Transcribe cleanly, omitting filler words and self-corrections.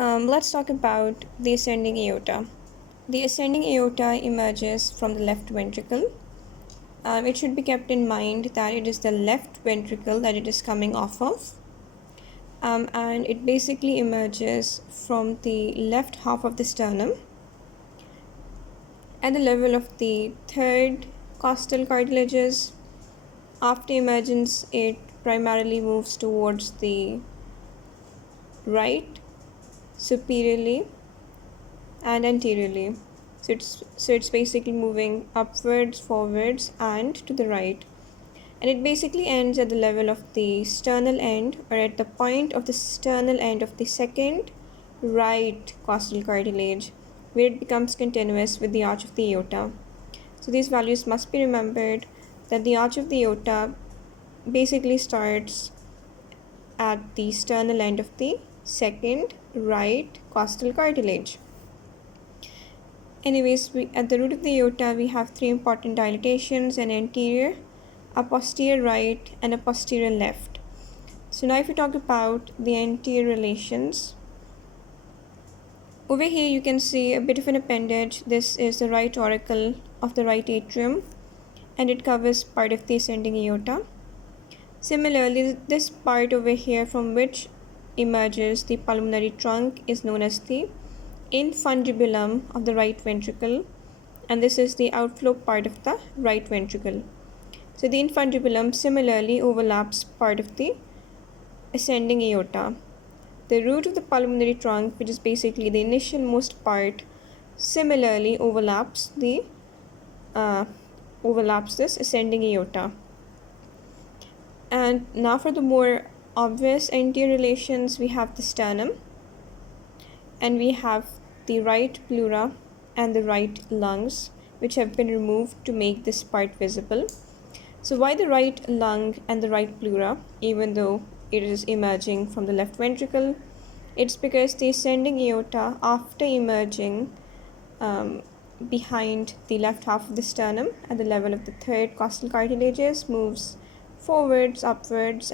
Let's talk about the ascending aorta. The ascending aorta emerges from the left ventricle. It should be kept in mind that it is the left ventricle that it is coming off of. And it basically emerges from the left half of the sternum at the level of the third costal cartilages. After emergence, it primarily moves towards the right, superiorly, and anteriorly. So it's basically moving upwards, forwards, and to the right. And it basically ends at the level of the sternal end, or at the point of the sternal end of the second right costal cartilage, where it becomes continuous with the arch of the aorta. So these values must be remembered, that the arch of the aorta basically starts at the sternal end of the second right costal cartilage. Anyways, at the root of the aorta, we have three important dilatations: an anterior, a posterior right, and a posterior left. So now if we talk about the anterior relations, over here you can see a bit of an appendage. This is the right auricle of the right atrium, and it covers part of the ascending aorta. Similarly, this part over here from which emerges the pulmonary trunk is known as the infundibulum of the right ventricle, and this is the outflow part of the right ventricle. So the infundibulum similarly overlaps part of the ascending aorta. The root of the pulmonary trunk, which is basically the initialmost part, similarly overlaps this ascending aorta. And now for the more obvious anterior relations, we have the sternum, and we have the right pleura and the right lungs, which have been removed to make this part visible. So why the right lung and the right pleura, even though it is emerging from the left ventricle? It's because the ascending aorta, after emerging behind the left half of the sternum at the level of the third costal cartilages, moves forwards, upwards,